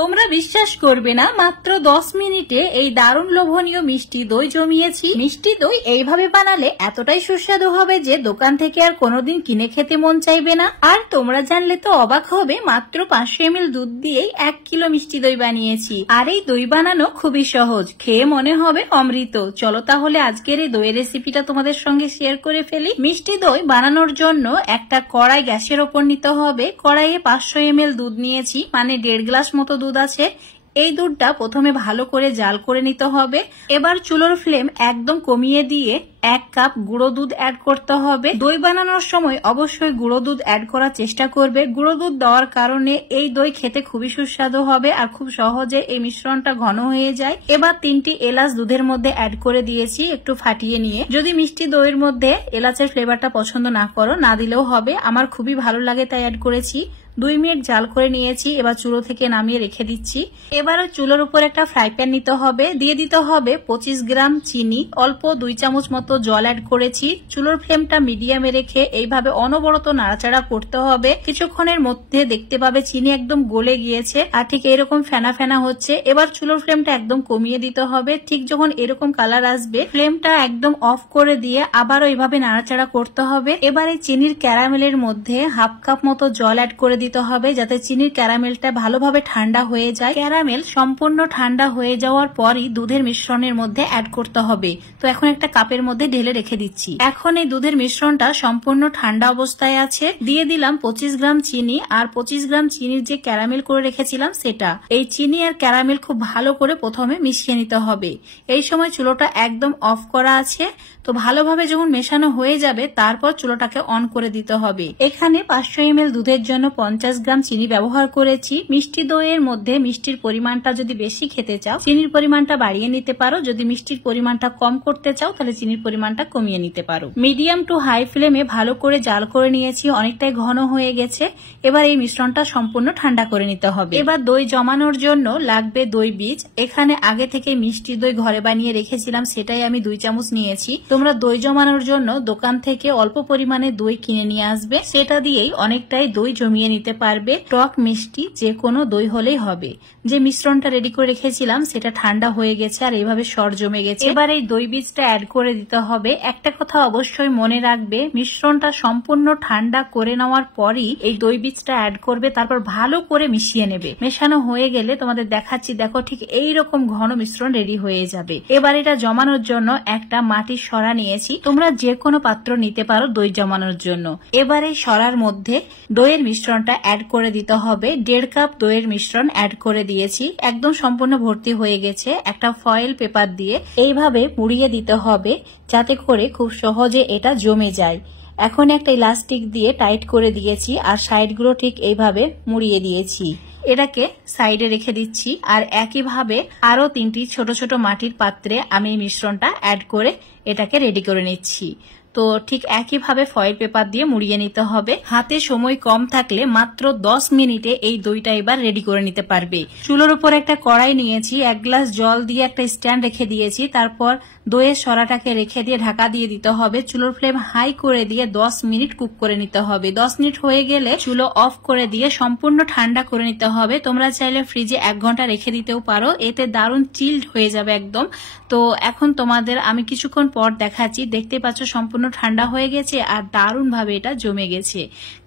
তোমরা বিশ্বাস করবে না, মাত্র 10 মিনিটে এই দারুণ লোভনীয় মিষ্টি দই জমিয়েছি। মিষ্টি দই এইভাবে বানালে এতটাই সুস্বাদু হবে যে দোকান থেকে আর কোনোদিন কিনে খেতে মন চাইবে না। আর তোমরা জানলে তো অবাক হবে, মাত্র 500 ml দুধ দিয়েই 1 কিলো মিষ্টি দই বানিয়েছি। আর এই দই বানানো খুবই সহজ, খেয়ে মনে হবে অমৃত। চলো তাহলে আজকের এই দইয়ের রেসিপিটা তোমাদের সঙ্গে শেয়ার করে ফেলি। মিষ্টি দই বানানোর জন্য একটা কড়াই গ্যাসের ওপর নিতে হবে। কড়াইয়ে 500 ml দুধ নিয়েছি, মানে 1.5 গ্লাস মতো দুধ আছে। এই দুধটা প্রথমে ভালো করে জাল করে নিতে হবে। এবার চুলোর ফ্লেম একদম কমিয়ে দিয়ে 1 কাপ গুঁড়ো দুধ অ্যাড করতে হবে। দই বানানোর সময় অবশ্যই গুঁড়ো দুধ অ্যাড করার চেষ্টা করবে। গুঁড়ো দুধ দেওয়ার কারণে এই দই খেতে খুবই সুস্বাদু হবে আর খুব সহজে এই মিশ্রণটা ঘন হয়ে যায়। এবার 3টি এলাচ দুধের মধ্যে অ্যাড করে দিয়েছি একটু ফাটিয়ে নিয়ে। যদি মিষ্টি দইয়ের মধ্যে এলাচের ফ্লেভারটা পছন্দ না করো, না দিলেও হবে, আমার খুবই ভালো লাগে তাই অ্যাড করেছি। 2 মিনিট জাল করে নিয়েছি। এবার চুলো থেকে নামিয়ে রেখে দিচ্ছি। এবারে চুলোর উপর একটা ফ্রাই প্যান নিতে হবে, দিয়ে দিতে হবে 25 গ্রাম চিনি, অল্প 2 চামচ মতো জল অ্যাড করেছি। চুলোর ফ্লেমটা মিডিয়ামে রেখে এইভাবে অনবরত নাড়াচাড়া করতে হবে। কিছুক্ষণের মধ্যে দেখতে পাবে চিনি একদম গলে গিয়েছে আর ঠিক এরকম ফেনা ফেনা হচ্ছে। এবার চুলোর ফ্লেমটা একদম কমিয়ে দিতে হবে। ঠিক যখন এরকম কালার আসবে, ফ্লেমটা একদম অফ করে দিয়ে আবারও এইভাবে নাড়াচাড়া করতে হবে। এবার এই চিনির ক্যারামেলের মধ্যে 1/2 কাপ মতো জল অ্যাড করে দিতে হবে, যাতে চিনির ক্যারামেলটা ভালোভাবে ঠান্ডা হয়ে যায়। ক্যারামেল সম্পূর্ণ ঠান্ডা হয়ে যাওয়ার পরই দুধের মিশ্রণের মধ্যে অ্যাড করতে হবে। তো এখন একটা কাপের মধ্যে ঢেলে রেখে দিচ্ছি। এখন এই দুধের মিশ্রণটা সম্পূর্ণ ঠান্ডা অবস্থায় আছে। দিয়ে দিলাম 25 গ্রাম চিনি আর 25 গ্রাম চিনির যে ক্যারামেল করে রেখেছিলাম সেটা। এই চিনি আর ক্যারামেল খুব ভালো করে প্রথমে মিশিয়ে নিতে হবে। এই সময় চুলোটা একদম অফ করা আছে। তো ভালোভাবে যখন মেশানো হয়ে যাবে, তারপর চুলোটাকে অন করে দিতে হবে। এখানে 500 ml দুধের জন্য 50 গ্রাম চিনি ব্যবহার করেছি। মিষ্টি দইয়ের মধ্যে মিষ্টির পরিমাণটা যদি বেশি খেতে চাও, চিনির পরিমাণটা বাড়িয়ে নিতে পারো। যদি মিষ্টির পরিমাণটা কম করতে চাও, তাহলে চিনির পরিমাণটা কমিয়ে নিতে পারো। মিডিয়াম টু হাই ফ্লেমে ভালো করে জাল করে নিয়েছি, অনেকটাই ঘন হয়ে গেছে। এবার এই মিশ্রণটা সম্পূর্ণ ঠান্ডা করে নিতে হবে। এবার দই জমানোর জন্য লাগবে দই বীজ। এখানে আগে থেকে মিষ্টি দই ঘরে বানিয়ে রেখেছিলাম, সেটাই আমি 2 চামচ নিয়েছি। তোমরা দই জমানোর জন্য দোকান থেকে অল্প পরিমাণে দই কিনে নিয়ে আসবে, সেটা দিয়েই অনেকটাই দই জমিয়ে নিতে পারবে। টক মিষ্টি যে কোনো দই হলেই হবে। যে মিশ্রণটা রেডি করে রেখেছিলাম সেটা ঠান্ডা হয়ে গেছে আর এইভাবে সর জমে গেছে। এবার এই দই বীজটা অ্যাড করে দিতে হবে। একটা কথা অবশ্যই মনে রাখবে, মিশ্রণটা সম্পূর্ণ ঠান্ডা করে নেওয়ার পরই এই দই বীজটা অ্যাড করবে, তারপর ভালো করে মিশিয়ে নেবে। মেশানো হয়ে গেলে তোমাদের দেখাচ্ছি, দেখো ঠিক এইরকম ঘন মিশ্রণ রেডি হয়ে যাবে। এবার এটা জমানোর জন্য একটা মাটির সরা নিয়েছি। তোমরা যে কোনো পাত্র নিতে পারো দই জমানোর জন্য। এবার এই সরার মধ্যে দইয়ের মিশ্রণটা অ্যাড করে দিতে হবে। 1.5 কাপ দইয়ের মিশ্রণ অ্যাড করে দিয়েছি, একদম সম্পূর্ণ ভর্তি হয়ে গেছে। একটা ফয়েল পেপার দিয়ে এইভাবে মুড়িয়ে দিতে হবে, যাতে করে খুব সহজে এটা জমে যায়। এখন একটা ইলাস্টিক দিয়ে টাইট করে দিয়েছি আর সাইডগুলো ঠিক এইভাবে মুড়িয়ে দিয়েছি। এটাকে সাইডে রেখে দিচ্ছি। আর একইভাবে আরো 3টি ছোট ছোট মাটির পাত্রে আমি মিশ্রণটা অ্যাড করে এটাকে রেডি করে নিচ্ছি। তো ঠিক একইভাবে ফয়েল পেপার দিয়ে মুড়িয়ে নিতে হবে। হাতে সময় কম থাকলে মাত্র 10 মিনিটে এই দইটা এবার রেডি করে নিতে পারবে। চুলোর উপর একটা কড়াই নিয়েছি, 1 গ্লাস জল দিয়ে একটা স্ট্যান্ড রেখে দিয়েছি। তারপর দইয়ের সরাটাকে রেখে দিয়ে ঢাকা দিয়ে দিতে হবে। চুলোর ফ্লেম হাই করে দিয়ে 10 মিনিট কুক করে নিতে হবে। 10 মিনিট হয়ে গেলে চুলো অফ করে দিয়ে সম্পূর্ণ ঠান্ডা করে নিতে হবে। তোমরা চাইলে ফ্রিজে 1 ঘন্টা রেখে দিতেও পারো, এতে দারুণ চিল্ড হয়ে যাবে একদম। তো এখন তোমাদের আমি কিছুক্ষণ পর দেখাচ্ছি। দেখতে পাচ্ছ সম্পূর্ণ ঠান্ডা হয়ে গেছে আর দারুণ ভাবে এটা জমে গেছে।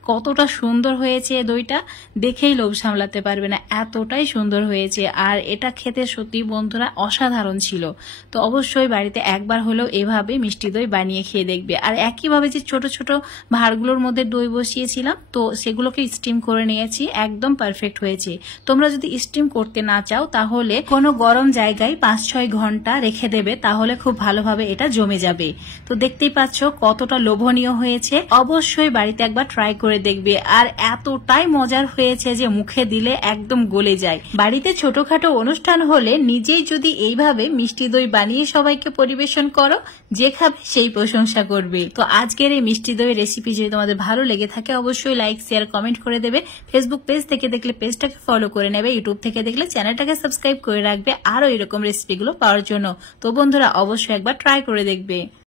কতটা সুন্দর হয়েছে দইটা, দেখেই লোভ সামলাতে পারবে না, এতটাই সুন্দর হয়েছে। আর এটা খেতে সত্যি বন্ধুরা অসাধারণ ছিল। তো অবশ্যই বাড়িতে একবার হলেও এভাবে মিষ্টি দই বানিয়ে খেয়ে দেখবে। আর একইভাবে যে ছোট ছোট ভাঁড়গুলোর মধ্যে দই বসিয়েছিলাম, তো সেগুলোকে স্টিম করে নিয়েছি, একদম পারফেক্ট হয়েছে। তোমরা যদি স্টিম করতে না চাও, তাহলে কোনো গরম জায়গায় 5-6 ঘন্টা রেখে দেবে, তাহলে খুব ভালোভাবে এটা জমে যাবে। তো দেখতেই পাচ্ছ কতটা লোভনীয় হয়েছে। অবশ্যই বাড়িতে একবার ট্রাই করে দেখবে। আর এতটাই মজার হয়েছে যে মুখে দিলে একদম গলে যায়। বাড়িতে ছোটখাটো অনুষ্ঠান হলে নিজেই যদি এইভাবে মিষ্টি দই বানিয়ে সবাইকে পরিবেশন করো, যে খাবে সেই প্রশংসা করবে। তো আজকের এই মিষ্টি দই রেসিপি যদি তোমাদের ভালো লেগে থাকে, অবশ্যই লাইক, শেয়ার, কমেন্ট করে দেবে। ফেসবুক পেজ থেকে দেখলে পেজটাকে ফলো করে নেবে, ইউটিউব থেকে দেখলে চ্যানেলটাকে সাবস্ক্রাইব করে রাখবে আরো এরকম রেসিপিগুলো পাওয়ার জন্য। তো বন্ধুরা অবশ্যই একবার ট্রাই করে দেখবে।